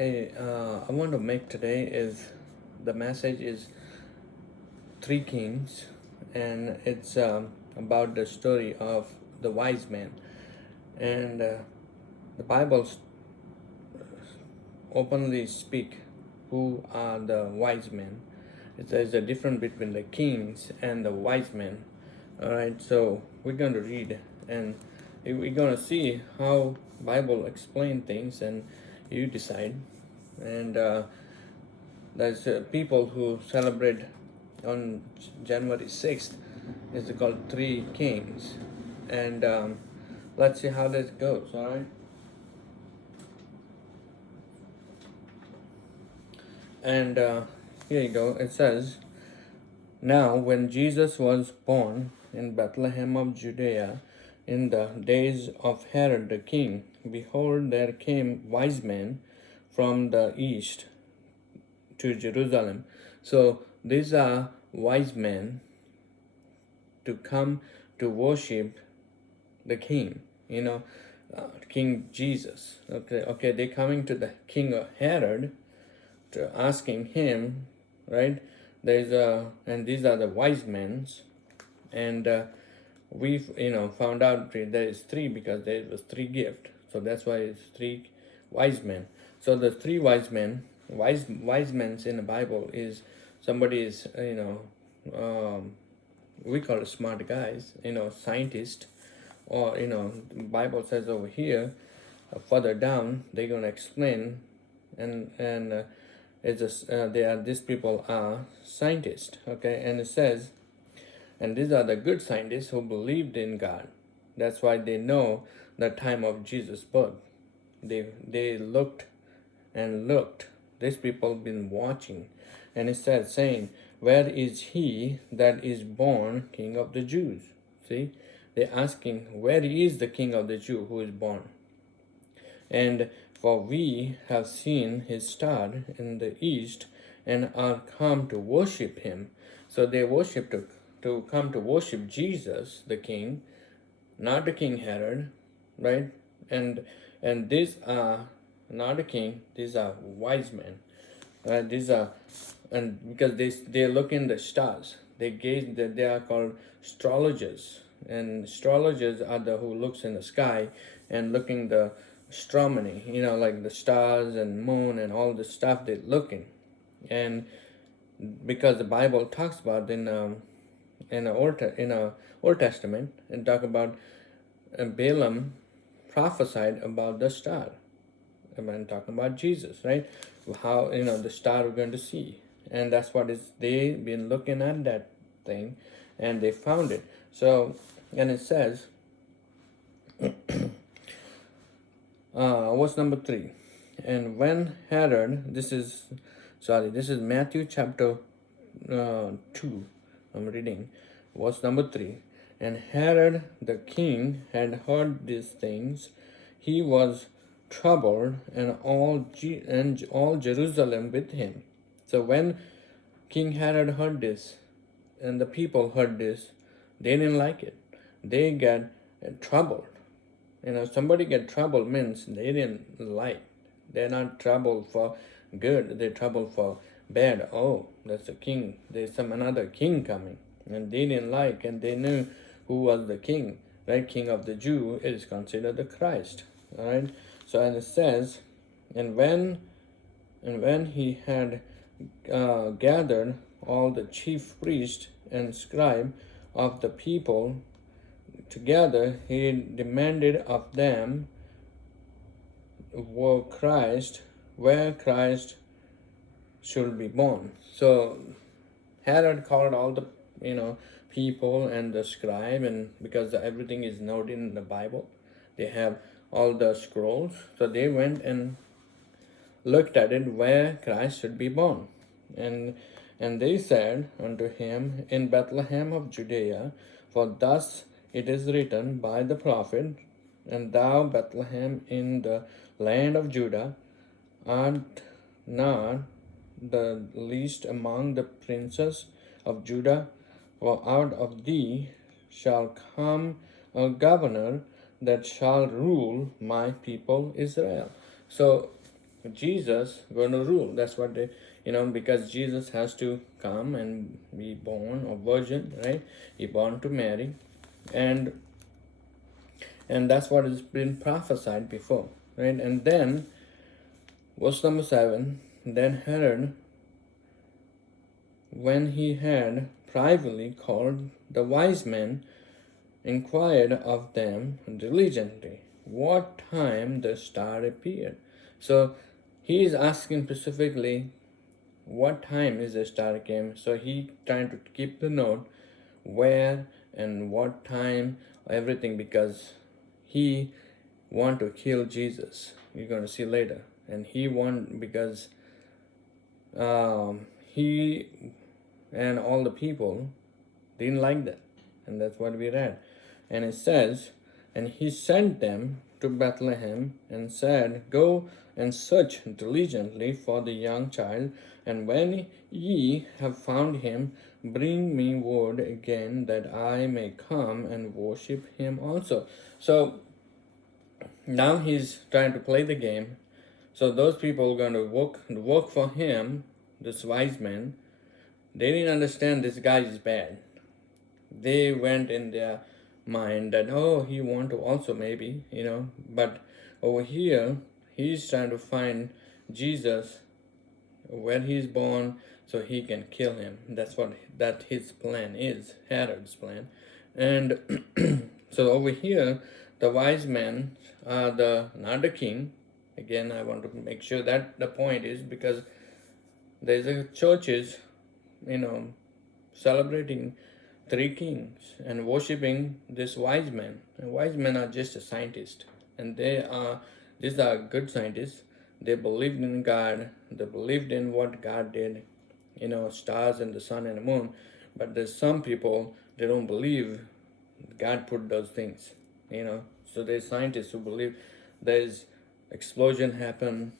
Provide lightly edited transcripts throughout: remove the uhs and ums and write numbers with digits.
I want to make today is the message is Three Kings, and it's about the story of the wise man. And the Bible openly speak who are the wise men. There's a difference between the kings and the wise men. All right, so we're going to read and we're going to see how Bible explain things, and you decide. And there's people who celebrate on January 6th. It's called Three Kings, and let's see how this goes. All right. And here you go. It says, "Now when Jesus was born in Bethlehem of Judea, in the days of Herod the king, behold, there came wise men from the east to Jerusalem." So these are wise men to come to worship the king, King Jesus. Okay, they're coming to the king of Herod to asking him, right? And these are the wise men, and we've found out there is three because there was three gifts, so that's why it's three wise men. So the three wise men in the Bible is somebody is we call it smart guys, scientist, or the Bible says over here, further down they're gonna explain, and these people are scientists, okay, and it says, and these are the good scientists who believed in God. That's why they know the time of Jesus' birth. They looked and looked. These people been watching, and it says, saying, "Where is he that is born King of the Jews?" See, they're asking, where is the King of the Jews who is born? And for we have seen his star in the east and are come to worship him. So they worship to come to worship Jesus, the king, not the King Herod, right? And these are not the king; these are wise men. These are, and because they look in the stars, they gaze. They are called astrologers, and astrologers are the who looks in the sky and looking the astronomy. Like the stars and moon and all the stuff they're looking, and because the Bible talks about in a Old Testament, and talk about Balaam prophesied about the star. I'm talking about Jesus, right? How the star we're going to see, and that's what is they've been looking at that thing, and they found it. So, and it says, what's number 3? And when Herod, this is Matthew chapter 2. I'm reading. What's number 3? And Herod the king had heard these things. He was troubled, and all Jerusalem with him. So when King Herod heard this, and the people heard this, they didn't like it. They got troubled. Somebody get troubled means they didn't like. They're not troubled for good. They're troubled for bad. Oh, that's a king. There's another king coming, and they didn't like, and they knew who was the king, right? King of the Jew is considered the Christ. All right. So and it says, and when he had gathered all the chief priests and scribe of the people together, he demanded of them where Christ should be born. So Herod called all the people and the scribe, and because everything is noted in the Bible, they have all the scrolls. So they went and looked at it where Christ should be born, and they said unto him, In Bethlehem of Judea, for thus it is written by the prophet, And thou, Bethlehem, in the land of Judah, art not the least among the princes of Judah, for out of thee shall come a governor that shall rule my people Israel. So Jesus going to rule. That's what they, because Jesus has to come and be born of virgin, right? He born to Mary, and that's what has been prophesied before, right? And then verse number 7. Then Herod, when he had privately called the wise men, inquired of them diligently what time the star appeared. So he is asking specifically what time is the star came. So he trying to keep the note where and what time, everything, because he want to kill Jesus. You're going to see later. And he want, because he and all the people didn't like that. And that's what we read. And it says, and he sent them to Bethlehem and said, Go and search diligently for the young child, and when ye have found him, bring me word again that I may come and worship him also. So now he's trying to play the game. So those people are going to work for him, this wise man. They didn't understand this guy is bad. They went in their mind that, oh, he want to also maybe, but over here he's trying to find Jesus where he's born so he can kill him. That's what that his plan is, Herod's plan. And so over here the wise men are not the king. Again, I want to make sure that the point is, because there's a churches, celebrating three kings and worshiping this wise man. And wise men are just a scientist, and these are good scientists. They believed in God. They believed in what God did, stars and the sun and the moon. But there's some people, they don't believe God put those things, So there's scientists who believe there's explosion happen,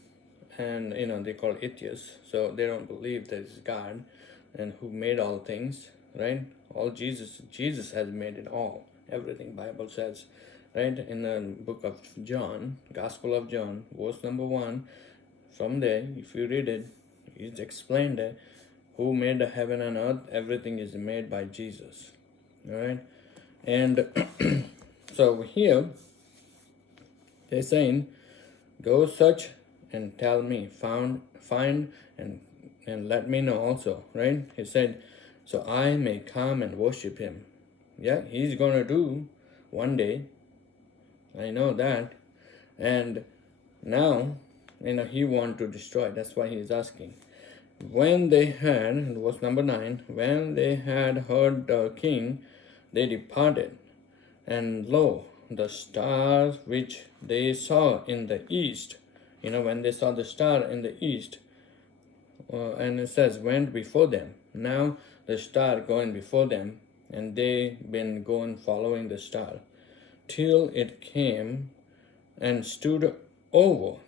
and they call atheists. So they don't believe there's God and who made all things, right? All Jesus has made it all, everything Bible says, right? In the book of John, Gospel of John, verse number 1, from there, if you read it, it's explained that who made the heaven and earth, everything is made by Jesus, all right? And so here they're saying, go search and tell me, find and let me know also, right? He said, so I may come and worship him. Yeah, he's gonna do one day. I know that. And now, he want to destroy. That's why he's asking. When they had, verse number 9, when they had heard the king, they departed. And lo, the stars which they saw in the east, when they saw the star in the east, and it says, went before them. Now the star going before them, and they been going following the star, till it came and stood over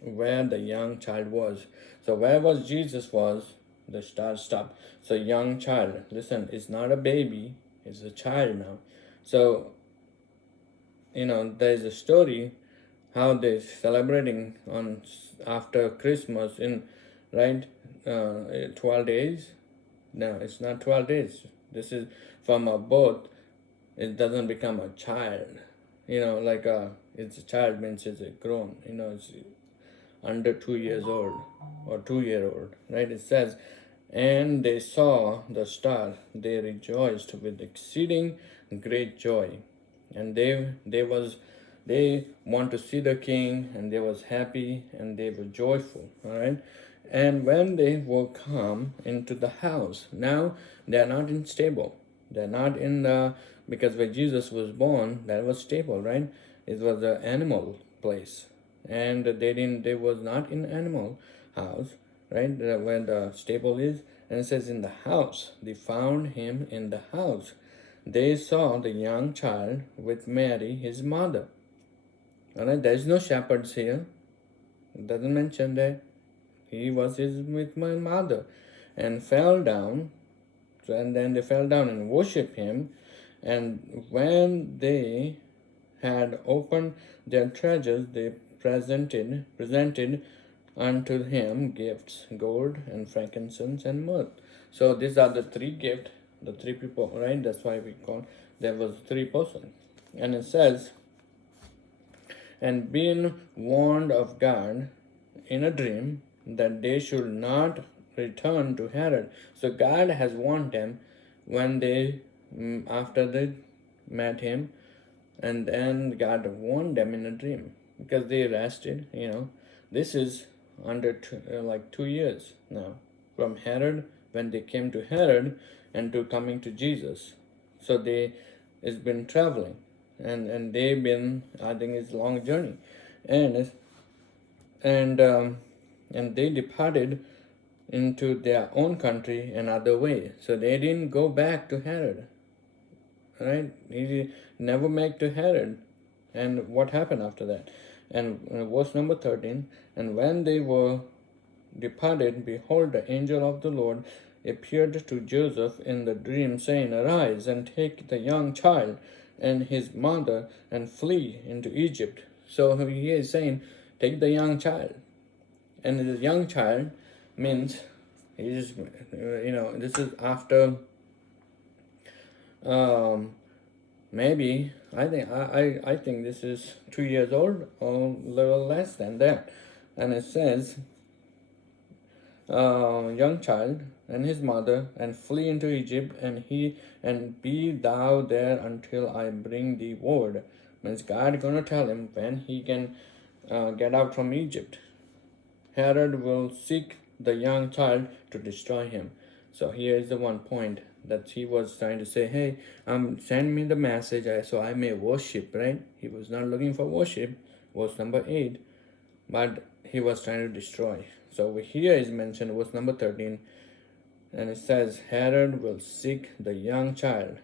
where the young child was. So where was Jesus was, the star stopped. So young child, listen, it's not a baby, it's a child now. So, there's a story how they're celebrating on after Christmas in, right, 12 days. No, it's not 12 days. This is from a birth. It doesn't become a child. It's a child means it's a grown. It's under 2 years old or 2-year-old, right? It says, and they saw the star. They rejoiced with exceeding great joy, and they want to see the king, and they was happy and they were joyful. All right. And when they were come into the house, now they are not in stable. They're not in the, because where Jesus was born, that was stable, right? It was an animal place, and they was not in animal house, right? Where the stable is, and it says in the house. They found him in the house. They saw the young child with Mary, his mother. All right, there's no shepherds here. It doesn't mention that. He was with my mother, and fell down. And then they fell down and worshiped him. And when they had opened their treasures, they presented unto him gifts, gold and frankincense and myrrh. So these are the three gifts, the three people, right? That's why we call there was three persons. And it says, and being warned of God in a dream that they should not return to Herod. So God has warned them when they after they met him, and then God warned them in a dream because they rested. This is under like 2 years now from Herod, when they came to Herod, and to coming to Jesus. So it's been traveling, and they've been, I think it's a long journey, and and um, and they departed into their own country another way. So they didn't go back to Herod, right? He never met to Herod. And what happened after that? And verse number 13, and when they were departed, behold, the angel of the Lord appeared to Joseph in the dream, saying, arise and take the young child and his mother and flee into Egypt. So he is saying, take the young child. And the young child means this is after maybe I think this is 2 years old or a little less than that. And it says, young child and his mother, and flee into Egypt, and be thou there until I bring thee word. Means God gonna tell him when he can get out from Egypt. Herod will seek the young child to destroy him. So here is the one point that he was trying to say, hey, send me the message so I may worship, right? He was not looking for worship, verse number 8, but he was trying to destroy. So here is mentioned, verse number 13, and it says, Herod will seek the young child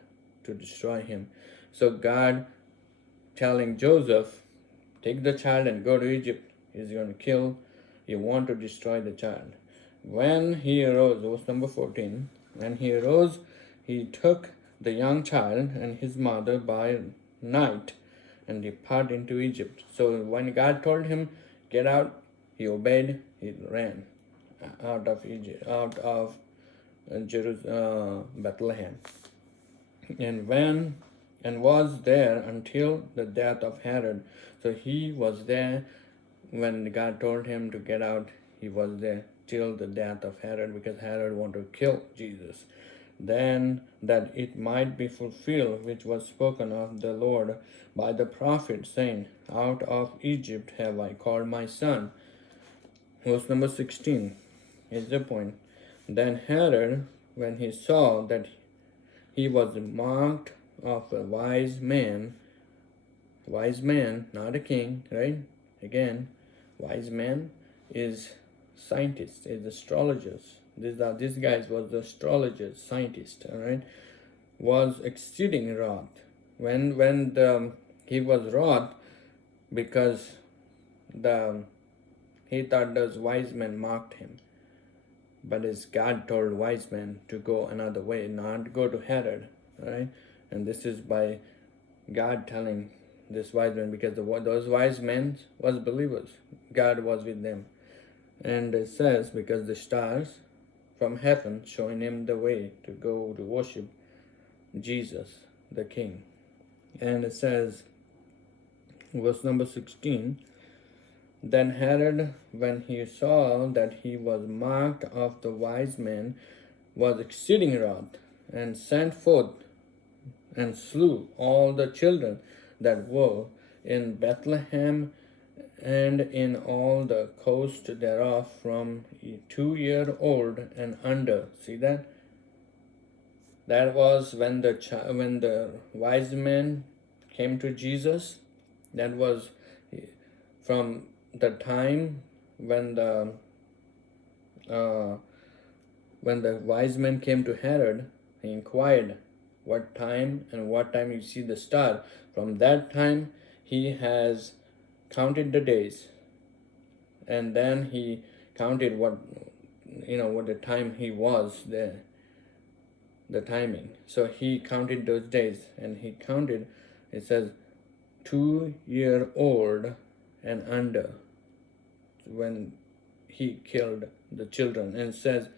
to destroy him. So God telling Joseph, take the child and go to Egypt. He's going to kill, you want to destroy the child. When he arose, verse number 14, when he arose, he took the young child and his mother by night and departed into Egypt. So when God told him, get out, he obeyed, he ran out of Egypt, out of Bethlehem. And was there until the death of Herod. So he was there when God told him to get out. He was there till the death of Herod, because Herod wanted to kill Jesus. Then that it might be fulfilled which was spoken of the Lord by the prophet, saying, out of Egypt have I called my son. Verse number 16 is the point. Then Herod, when he saw that he was marked of a wise man, not a king, right? Again, wise man is scientists, is astrologers. These guys was the astrologers, scientists, all right? Was exceeding wroth. When he was wroth because he thought those wise men mocked him. But as God told wise men to go another way, not go to Herod, right? And this is by God telling this wise man, because those wise men was believers. God was with them. And it says, because the stars from heaven showing him the way to go to worship Jesus, the King. And it says, verse number 16, then Herod, when he saw that he was marked of the wise men, was exceeding wroth, and sent forth and slew all the children that were in Bethlehem and in all the coast thereof, from 2 year old and under. See that? That was when the wise men came to Jesus. That was from the time when the wise men came to Herod. He inquired what time you see the star. From that time he has counted the days, and then he counted what the time he was there, the timing. So he counted those days, and he counted, it says 2 year old and under when he killed the children, and says,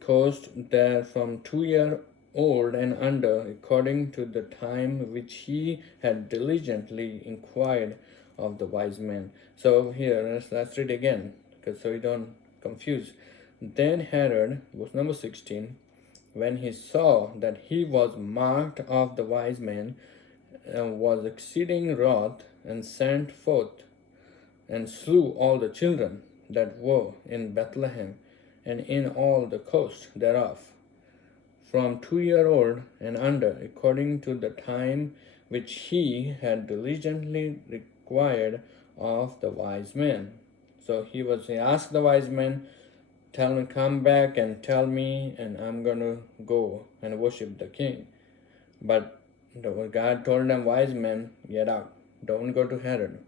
caused there from 2 year old and under, according to the time which he had diligently inquired of the wise men. So here, let's read again, because so you don't confuse. Then Herod, verse number 16, when he saw that he was marked of the wise men, was exceeding wroth, and sent forth and slew all the children that were in Bethlehem and in all the coast thereof, from 2 year old and under, according to the time which he had diligently required of the wise men. So he asked the wise men, tell me, come back and tell me, and I'm gonna go and worship the king. But God told them, wise men, get out, don't go to Herod.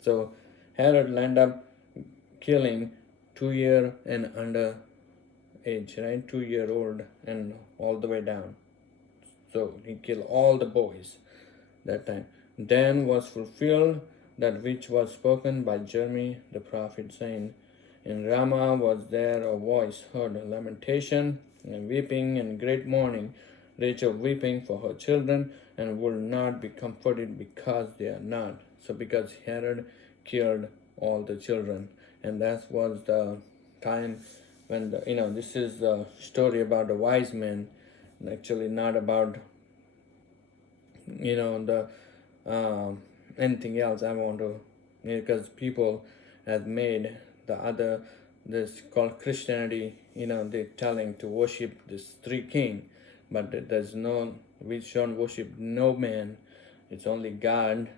So Herod ended up killing 2 year and under age, right? 2 year old and all the way down. So he killed all the boys that time. Then was fulfilled that which was spoken by Jeremy the prophet, saying, in Ramah was there a voice heard, a lamentation and weeping and great mourning, Rachel weeping for her children, and will not be comforted because they are not. So because Herod killed all the children, and that was the time when this is the story about the wise men, actually not about the anything else. I want to, because people have made the other, this called Christianity, they're telling to worship this three king, but we shouldn't worship no man. It's only God,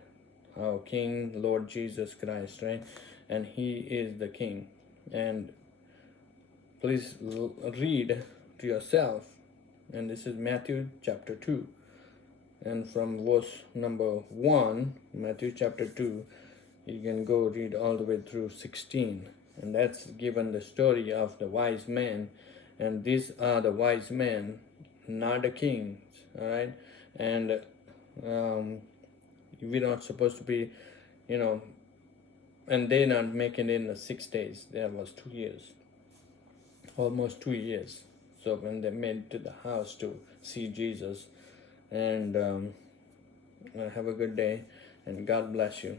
our King, Lord Jesus Christ, right? And he is the king. And please read to yourself. And this is Matthew chapter 2. And from verse number 1, Matthew chapter 2, you can go read all the way through 16. And that's given the story of the wise men. And these are the wise men, not the kings, all right? And we're not supposed to be, and they're not making it in the 6 days. That was 2 years, almost 2 years. So when they made to the house to see Jesus, and have a good day, and God bless you.